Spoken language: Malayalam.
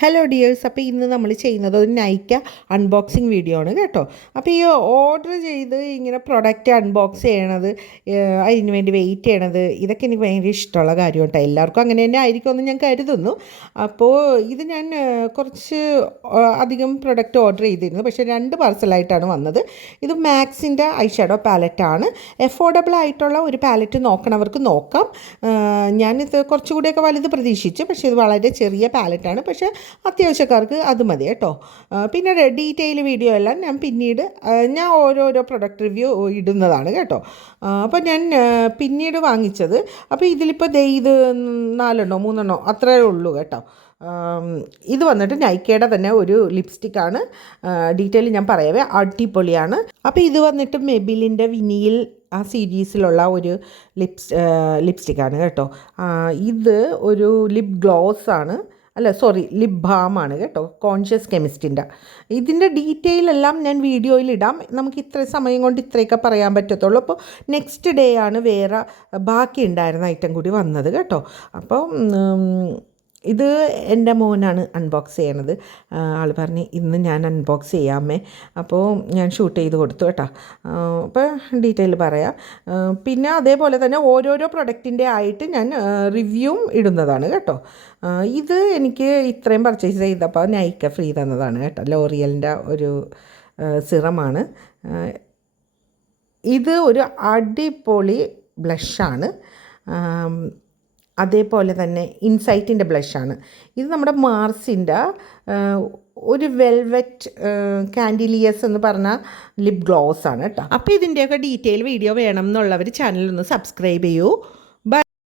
ഹലോ ഡിയേഴ്സ്, അപ്പോൾ ഇന്ന് നമ്മൾ ചെയ്യുന്നത് ഒരു നൈക്ക അൺബോക്സിങ് വീഡിയോ ആണ് കേട്ടോ. അപ്പോൾ ഈ ഓർഡർ ചെയ്ത് ഇങ്ങനെ പ്രൊഡക്റ്റ് അൺബോക്സ് ചെയ്യണത്, അതിന് വേണ്ടി വെയിറ്റ് ചെയ്യണത്, ഇതൊക്കെ എനിക്ക് ഭയങ്കര ഇഷ്ടമുള്ള കാര്യം കേട്ടോ. എല്ലാവർക്കും അങ്ങനെ തന്നെ ആയിരിക്കുമെന്ന് ഞാൻ കരുതുന്നു. അപ്പോൾ ഇത് ഞാൻ കുറച്ച് അധികം പ്രൊഡക്റ്റ് ഓർഡർ ചെയ്തിരുന്നു, പക്ഷേ 2 പാർസലായിട്ടാണ് വന്നത്. ഇത് മാക്സിൻ്റെ ഐ ഷാഡോ പാലറ്റാണ്. എഫോർഡബിൾ ആയിട്ടുള്ള ഒരു പാലറ്റ് നോക്കണവർക്ക് നോക്കാം. ഞാനിത് കുറച്ചുകൂടിയൊക്കെ വലുത് പ്രതീക്ഷിച്ചു, പക്ഷേ ഇത് വളരെ ചെറിയ പാലറ്റാണ്. പക്ഷേ അത്യാവശ്യക്കാർക്ക് അത് മതി കേട്ടോ. പിന്നെ ഡീറ്റെയിൽ വീഡിയോ എല്ലാം ഞാൻ പിന്നീട് ഓരോരോ പ്രൊഡക്റ്റ് റിവ്യൂ ഇടുന്നതാണ് കേട്ടോ. അപ്പോൾ ഞാൻ പിന്നീട് വാങ്ങിച്ചത്, അപ്പോൾ ഇതിലിപ്പോൾ ഇത് 4-3 അത്രേ ഉള്ളൂ കേട്ടോ. ഇത് വന്നിട്ട് നൈക്കയുടെ തന്നെ ഒരു ലിപ്സ്റ്റിക്കാണ്. ഡീറ്റെയിൽ ഞാൻ പറയാവേ, അടിപൊളിയാണ്. അപ്പോൾ ഇത് വന്നിട്ട് മെബിലിൻ്റെ വിനിയിൽ ആ സീരീസിലുള്ള ഒരു ലിപ്സ്റ്റിക്കാണ് കേട്ടോ. ഇത് ഒരു ലിപ് ഗ്ലോസാണ്, ലിപ് ബാമാണ് കേട്ടോ, കോൺഷ്യസ് കെമിസ്റ്റിൻ്റെ. ഇതിൻ്റെ ഡീറ്റെയിൽ എല്ലാം ഞാൻ വീഡിയോയിൽ ഇടാം. നമുക്ക് ഇത്ര സമയം കൊണ്ട് ഇത്രയൊക്കെ പറയാൻ പറ്റത്തുള്ളൂ. അപ്പോൾ നെക്സ്റ്റ് ഡേ ആണ് വേറെ ബാക്കി ഉണ്ടായിരുന്ന ഐറ്റം കൂടി വന്നത് കേട്ടോ. അപ്പോൾ ഇത് എൻ്റെ മോനാണ് അൺബോക്സ് ചെയ്യണത്. ആൾ പറഞ്ഞ് ഇന്ന് ഞാൻ അൺബോക്സ് ചെയ്യാമേ. അപ്പോൾ ഞാൻ ഷൂട്ട് ചെയ്ത് കൊടുത്തു കേട്ടോ. അപ്പോൾ ഡീറ്റെയിൽ പറയാം. പിന്നെ അതേപോലെ തന്നെ ഓരോരോ പ്രൊഡക്റ്റിൻ്റെ ആയിട്ട് ഞാൻ റിവ്യൂവും ഇടുന്നതാണ് കേട്ടോ. ഇത് എനിക്ക് ഇത്രയും പർച്ചേസ് ചെയ്തപ്പോൾ നൈക്ക ഫ്രീ തന്നതാണ് കേട്ടോ. ലോറിയലിൻ്റെ ഒരു സിറമാണ്. ഇത് ഒരു അടിപൊളി ബ്ലഷാണ്. അതേപോലെ തന്നെ ഇൻസൈറ്റിൻ്റെ ബ്ലഷാണ്. ഇത് നമ്മുടെ മാർസിൻ്റെ ഒരു വെൽവെറ്റ് കാൻഡിലിയസ് എന്ന് പറഞ്ഞ ലിപ് ഗ്ലോസ് ആണ് കേട്ടോ. അപ്പോൾ ഇതിൻ്റെയൊക്കെ ഡീറ്റെയിൽ വീഡിയോ വേണം എന്നുള്ളവർ ചാനലൊന്ന് സബ്സ്ക്രൈബ് ചെയ്യൂ.